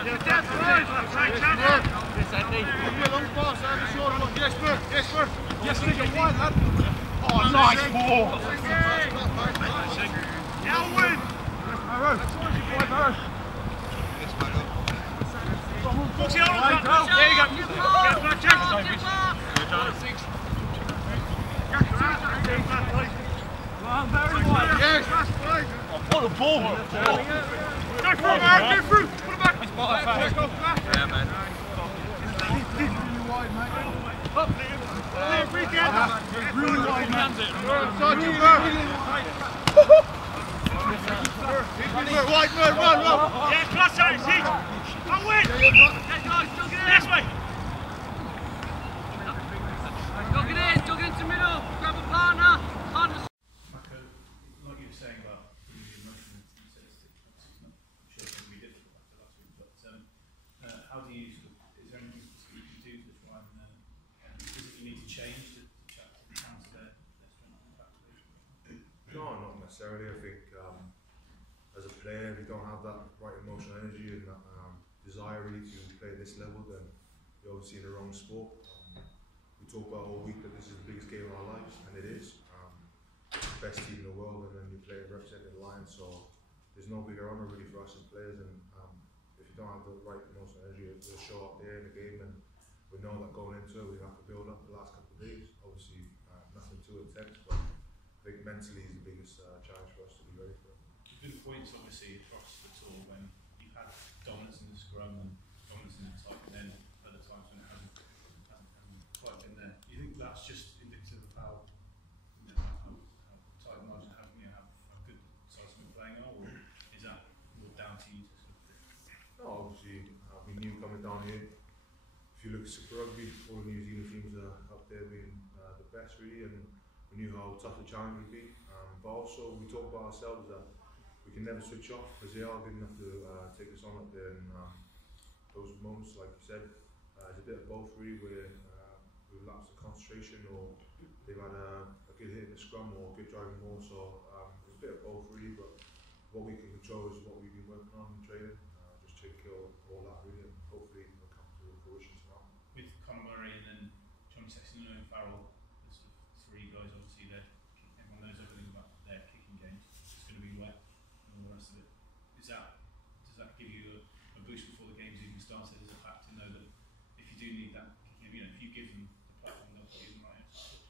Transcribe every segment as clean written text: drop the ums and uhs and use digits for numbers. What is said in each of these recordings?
Yes, nigga, wide, lad. Oh, nice ball. Yeah, win. Maro. Maro. Yes, Maro. Box it on. There you go. Get back, James. Very wide. Yes, that's right. What a ball. Go through, man. Go through. Put it back. Yeah, man. Really wide, mate. Up there. Really wide, man. Wide, run. Yeah, class out, see. Come win. This way. Dug into middle. Grab a partner. Mako, like you were saying about the emotional statistic, obviously not sure it's going to be difficult after last week, but how do you, is there anything specific you can do to try and does it you need to change to counter their strength? No, not necessarily. I think as a player, if you don't have that right emotional energy and that desire really to play at this level, then you're obviously in the wrong sport. We talk about all week that this is the biggest game of our lives, and it is. Best team in the world, and then you play representing the Lions, so there's no bigger honour really for us as players. And if you don't have the right emotional energy, it'll show up there in the game. And we know that going into it, we have to build up the last couple of days. Obviously, nothing too intense, but I think mentally is the biggest challenge for us to be ready for it. Good points, obviously, across the tour when you've had dominance in the scrum and dominance in the attack, and then other times when it hasn't quite been there. Do you think that's just indicative of how tight margin how good Sizemore playing are, or is that more down to you? No, obviously, we knew coming down here. If you look at Super Rugby, all the New Zealand teams are up there being the best really, and we knew how tough the challenge would be. But also, we talk about ourselves that we can never switch off because they are good enough to take us on up there. And those moments, like you said, it's a bit of both really, where we've lapsed the concentration, or they've had a good hit in the scrum or good driving ball. So it's a bit of both really, but what we can control is what we've been working on in training. Just to kill all that really, and hopefully it'll come to fruition tomorrow. With Conor Murray and then Johnny Sexton and Andy Farrell, there's sort of three guys obviously there. Everyone knows everything about their kicking games. It's going to be wet and all the rest of it. Does that give you a boost before the game's even started as a fact to know that if you do need that kicking, if you give them the platform, they'll put you in the right spot?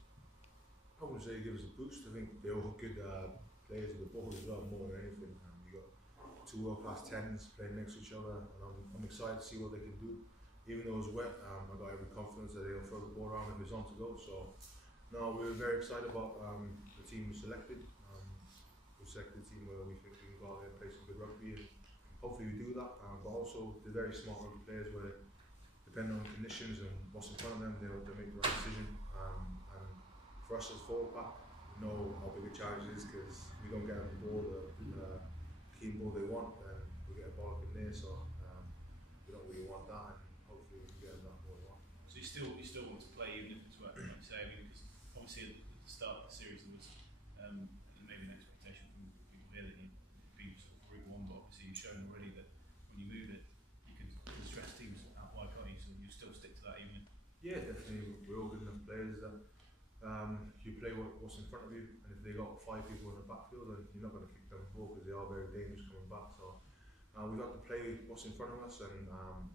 I wouldn't say it gives us a boost. I think they're all good players with the ball as well, more than anything. You got two world-class 10s playing next to each other, and I'm excited to see what they can do. Even though it's wet, I've got every confidence that they'll throw the ball around if it's on to go. So, no, we were very excited about the team we selected. We selected a team where we think we can go out there and play some good rugby, and hopefully we do that. But also, they're very smart rugby players where, depending on conditions and what's in front of them, they'll make the right decision. And for us as forward pack, we know how big a challenge it is because we don't get them the ball, the keen ball they want, and we get a ball up in there. So we don't really want that, and hopefully we can get them that ball they want. So you still want to play even if it's wet, like you say, because obviously at the start of the series there was maybe an expectation from people here that you'd be sort of Group 1, but obviously you've shown already that when you move it, you can stress teams out wide, can't you? So you still stick to that even. Yeah, definitely. We're all good enough players that you play what's in front of you, and if they got 5 people in the backfield, then you're not going to kick them the ball because they are very dangerous coming back. So we've got to play what's in front of us, and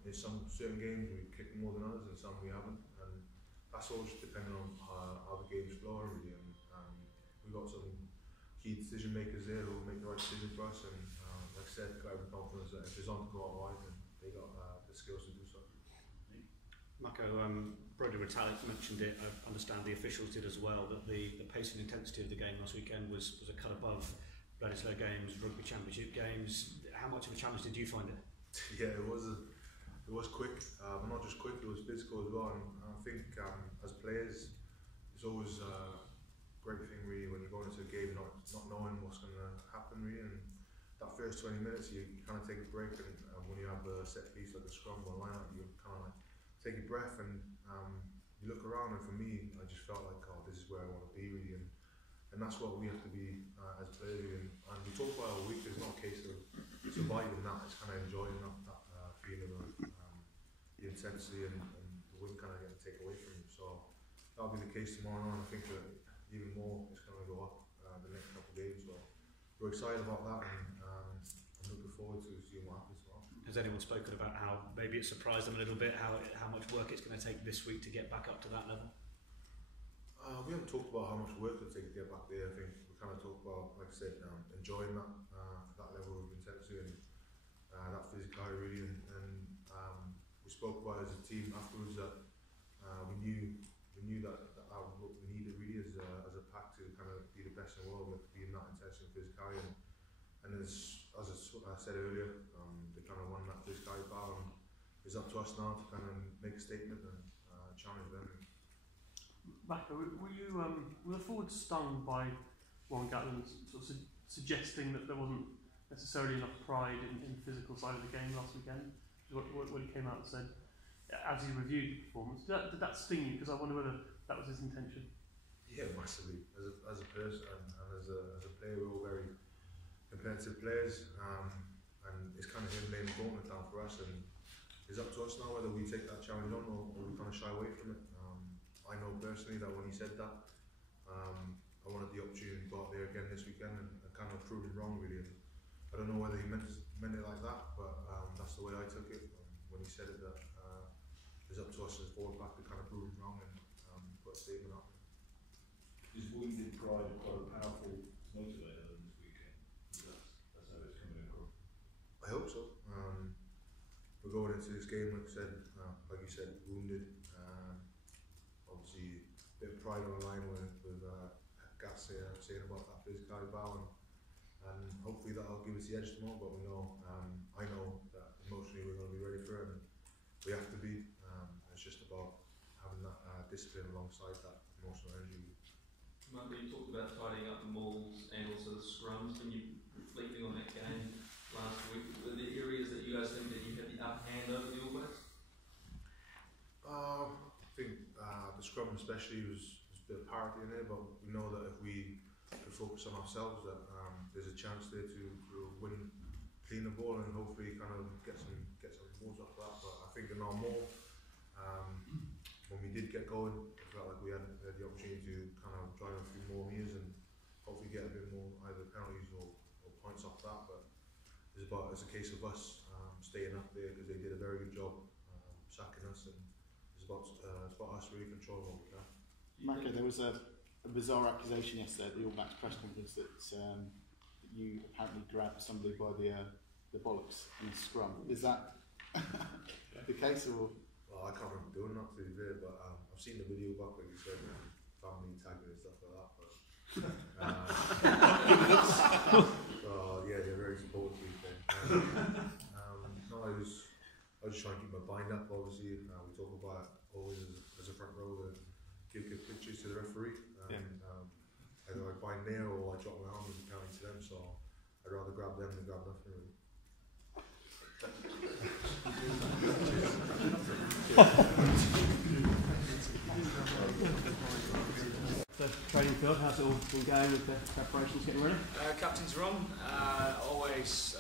in some certain games we kick more than others, and some we haven't, and that's all just depending on how the game's flowing really. And we've got some key decision makers there who will make the right decision for us, and like I said, got every confidence that if it's on to go out wide, then they got the skills to do so. Mako, Brodie Retallick mentioned it, I understand the officials did as well, that the pace and intensity of the game last weekend was a cut above Bledisloe games, rugby championship games. How much of a challenge did you find it? Yeah, it was quick, but not just quick, it was physical as well. And I think as players, it's always a great thing really when you're going into a game not knowing what's going to happen really. And that first 20 minutes you kind of take a break, and when you have a set piece like a scrum or a line-out, you kind of like take a breath and you look around, and for me I just felt like, oh, this is where I want to be really, and that's what we have to be as players. And we talk about it all week, it's not a case of surviving that, it's kind of enjoying that feeling intensity and the wind kind of getting taken away from you. So that'll be the case tomorrow, and I think that even more it's going to go up the next couple of games. So we're excited about that, and I'm looking forward to seeing what happens tomorrow. Has anyone spoken about how maybe it surprised them a little bit, how much work it's going to take this week to get back up to that level? We haven't talked about how much work it'll take to get back there. I think we kind of talked about, like I said, enjoying that level of intensity and that physicality really. And we spoke about it as a team afterwards that we knew that what we needed really as a pack to kind of be the best in the world, with being that intensity and physicality. And as I said earlier, they kind of won that physicality battle, and it's up to us now to kind of make a statement and challenge them. Mako, were the forwards stung by Warren Gatland's sort of suggesting that there wasn't necessarily enough pride in the physical side of the game last weekend? What he came out and said as he reviewed the performance. Did that sting you? Because I wonder whether that was his intention. Yeah, massively. As a person and as a player, we're all very competitive players, and it's kind of him laying the gauntlet down for us, and it's up to us now whether we take that challenge on or we kind of shy away from it. I know personally that when he said that, I wanted the opportunity to go out there again this weekend and kind of prove him wrong really. And I don't know whether he meant it like that, but that's the way I took it. When he said it, that it's up to us as forward back to kind of prove him wrong and put a statement up. Is wounded pride quite a powerful motivator in this weekend? That's how it's coming across. I hope so. We're going into this game, like you said, wounded. Obviously, a bit of pride on the line with Gas saying about that physicality battle, and hopefully that'll give us the edge tomorrow. But we know, I know that emotionally we're going to be ready for it, and we have to be. It's just about having that discipline alongside that emotional energy. Mako, you talked about tidying up the mauls and also the scrums. When you reflecting on that game last week, were there areas that you guys think that you had the upper hand over the All Blacks? I think the scrum especially was a bit of parity in there, but we know that if we focus on ourselves, that there's a chance there to win, clean the ball, and hopefully kind of get some balls off that. But I think in our maul, when we did get going, I felt like we had the opportunity to kind of drive a few more meters and hopefully get a bit more either penalties or points off that. But it's a case of us staying up there because they did a very good job sacking us, and it's about us really controlling what we can. Mako, there was a bizarre accusation yesterday at the All Blacks press conference that you apparently grabbed somebody by the bollocks in the scrum. Is that the case, or? Well, I can't remember doing that to be fair, but I've seen the video back, like you said, family tagging and stuff like that. But so yeah, they're very supportive. No, I was just trying to keep my bind up. Obviously, we talk about it always as a front row to give good pictures to the referee. Either I bind there or I drop my arm and counting to them. So I'd rather grab them than grab nothing really. The training field, how's it all been going with the preparations getting ready? Captain's run, always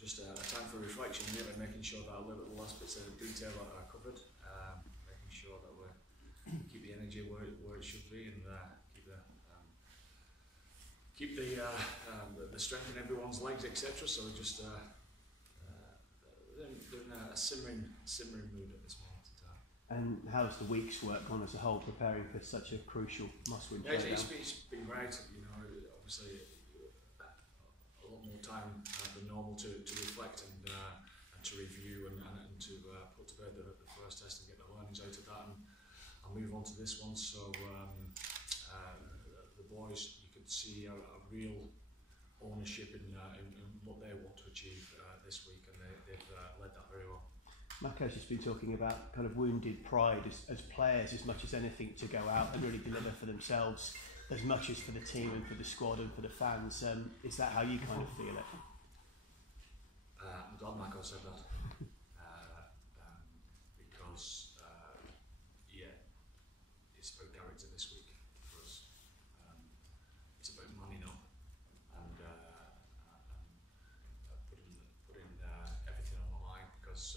just a time for reflection, really, making sure that I look at the last bits of detail that are covered, making sure that we keep the energy where it should be, and keep the strength in everyone's legs, etc. So just in a simmering mood at this moment in time. And how's the week's work gone as a whole, preparing for such a crucial must-win showdown? It's been great. You know, obviously a lot more time than normal to reflect and to review and to put to bed the first test and get the learnings out of that, and I'll move on to this one. So the boys, you could see a real ownership in what they want to achieve this week, and they've led that very well. Mako's just been talking about kind of wounded pride as players as much as anything, to go out and really deliver for themselves as much as for the team and for the squad and for the fans. Is that how you kind of feel it? I'm glad Mako said that. Because it's about character this week. Because it's about manning up and putting everything on the line, because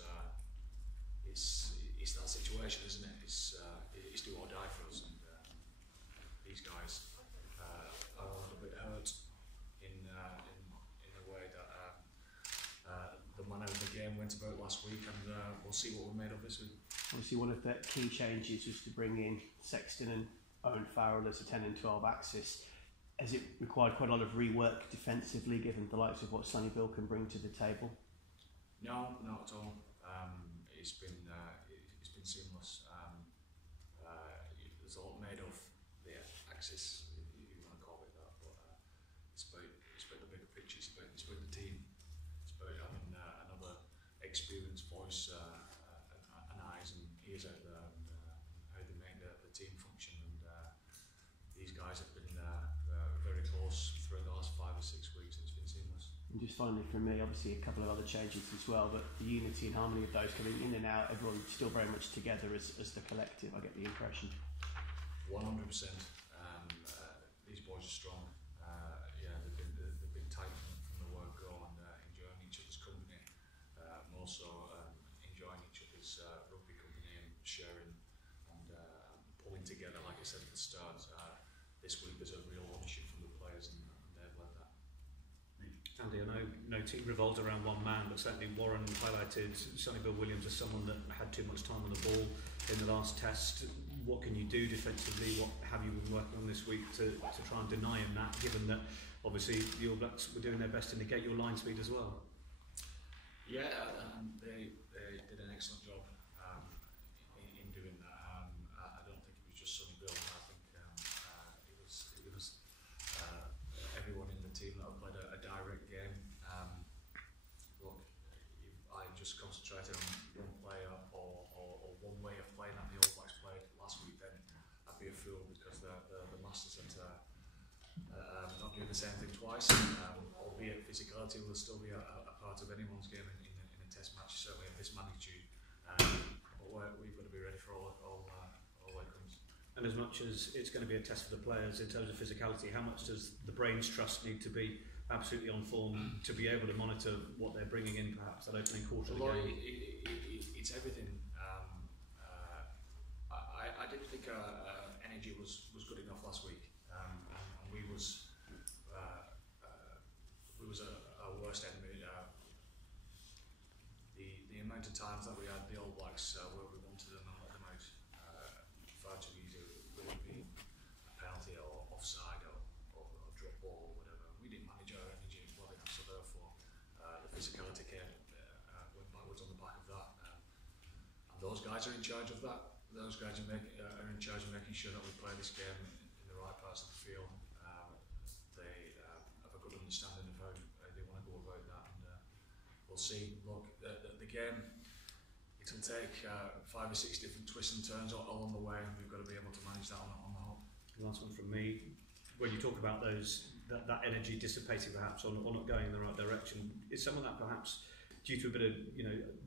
game went about last week, and we'll see what we're made of this week. Obviously, one of the key changes was to bring in Sexton and Owen Farrell as a 10 and 12 axis. Has it required quite a lot of rework defensively, given the likes of what Sonny Bill can bring to the table? No, not at all. It's been seamless. There's a lot made of the axis, if you want to call it that, but it's about the bigger picture. It's about the team. It's about having another experienced voice and eyes and ears out there, and how they make the team function. And these guys have been very close through the last 5 or 6 weeks. It's been seamless. And just finally from me, obviously a couple of other changes as well, but the unity and harmony of those coming in and out, everyone still very much together as the collective, I get the impression. 100%. These boys are strong. They've been tight from the word go, and enjoying each other's company. Also enjoying each other's rugby company and sharing and pulling together, like I said at the start. This week there's a real ownership from the players, and they've led that. Andy, I know no team revolves around one man, but certainly Warren highlighted Sonny Bill Williams as someone that had too much time on the ball in the last test. What can you do defensively? What have you been working on this week to try and deny him that, given that obviously the All Blacks were doing their best to negate your line speed as well? Yeah, they did an excellent job in doing that. I don't think it was just Sonny Bill. I think it was everyone in the team that have played a direct game. Look, if I just concentrated on one player or one way of playing that the All Blacks played last week, then I'd be a fool, because the masters are not doing the same thing twice. Albeit physicality will still be a part of anyone's game in a test match, certainly of this magnitude. But we've got to be ready for all outcomes. And as much as it's going to be a test for the players in terms of physicality, how much does the brain's trust need to be absolutely on form to be able to monitor what they're bringing in, perhaps that opening quarter of the game? It's everything. I didn't think our energy was good enough last week, and we was our worst enemy. The amount of times that we had the All Blacks where we wanted them and let them out far too easy, whether it be a penalty or offside or drop ball or whatever. We didn't manage our energy well enough, so therefore the physicality went backwards on the back of that. And those guys are in charge of that. Those guys are in charge of making sure that we play this game in the right parts of the field. They have a good understanding of how they want to go about that, and we'll see. Look, the game, it'll take 5 or 6 different twists and turns along the way. We've got to be able to manage that on the whole. Last one from me. When you talk about that energy dissipating perhaps or not going in the right direction, is some of that perhaps due to a bit of,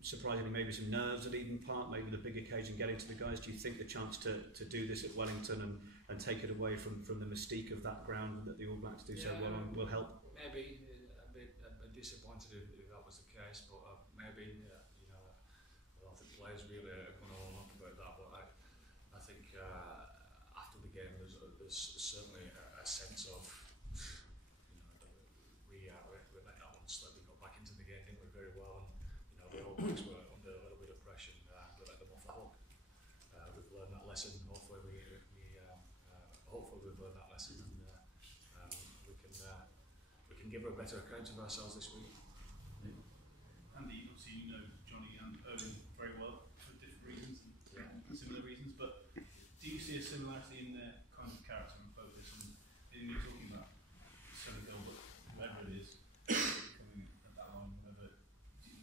surprisingly maybe some nerves at Eden Park, maybe the big occasion getting to the guys? Do you think the chance to do this at Wellington and take it away from the mystique of that ground that the All Blacks do so well will help? Maybe a bit disappointed if that was the case, but maybe I don't think players really are going to own up about that. But I think after the game, there's certainly a sense of we let that one slip. We got back into the game, didn't we, very well, and the All Blacks were under a little bit of pressure, and we let them off the hook. We've learned that lesson. Hopefully we've learned that lesson, and we can give a better account of ourselves this week. Andy, obviously you know Johnny and Owen very well for different reasons and similar reasons, but do you see a similarity in their kind of character and focus? And in you're talking about Sonny Bill, but whoever it is coming at that line, whether you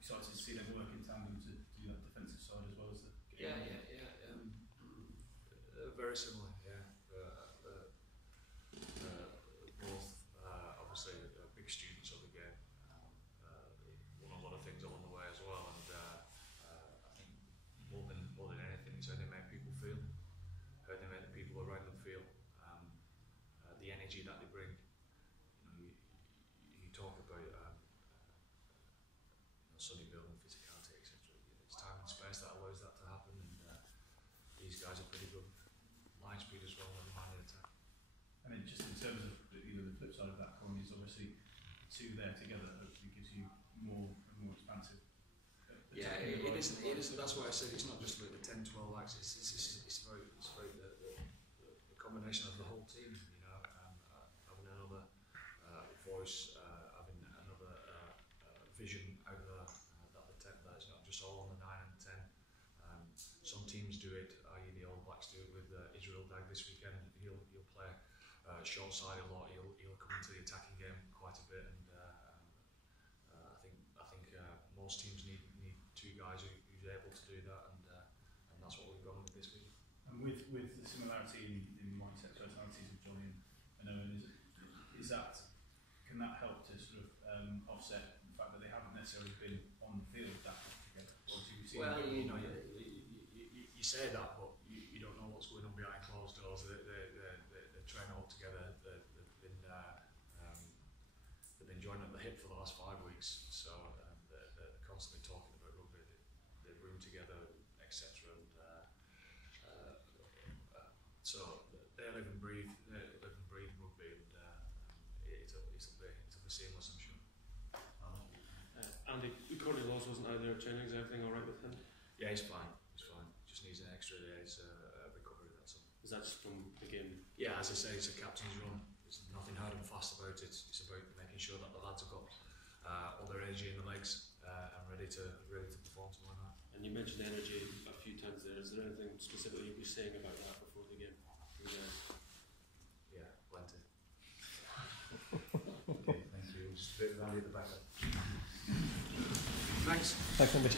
excited to see them work in tandem to do that defensive side as well as the game? Very similar. Both obviously big students of the game. Won a lot of things along the way as well, and I think more than anything, it's how they make people feel, how they make the people around them feel, the energy that they bring. You talk about Sonny Bill and physicality, etc. It's time and space that allows that to happen, and these guys are pretty good. Line speed as well when they're man in attack. And then just in terms of the flip side of that coin is obviously 2 there together hopefully gives you more Yeah, it isn't. That's why I said it's not just about the 10, 12 axis. It's about the combination of the whole team. You know, having another voice, having another vision out there. That is not just all on the 9 and 10. Some teams do it. I.e., the All Blacks do it with Israel Dag this weekend. He'll play short side a lot. He'll come into the attacking game quite a bit, and I think most teams need two guys who's able to do that, and that's what we've gone with this week. And with the similarity in mindset personalities of Johnny and Owen, can that help to sort of offset the fact that they haven't necessarily been on the field that much together? Or do you see you say that, but you don't know what's going on behind closed doors. They train all together. They've been joined at the hip for the last 5 weeks, so they're constantly talking about rugby. They room together, etc. So they live and breathe rugby, and it'll be seamless, I'm sure. Andy, Courtney Laws wasn't out there at training. Is everything all right with him? Yeah, he's fine. Just needs an extra day's recovery. That's all. Is that just from the game? Yeah, as I say, it's a captain's run. There's nothing hard and fast about it. It's about making sure that the lads have got all their energy in the legs and ready to perform tomorrow night. And you mentioned energy a few times there. Is there anything specific you'll be saying about that before the game? Yeah, plenty. Okay, thank you. Just a bit of Andy at the back. Thanks. Thanks, Andy.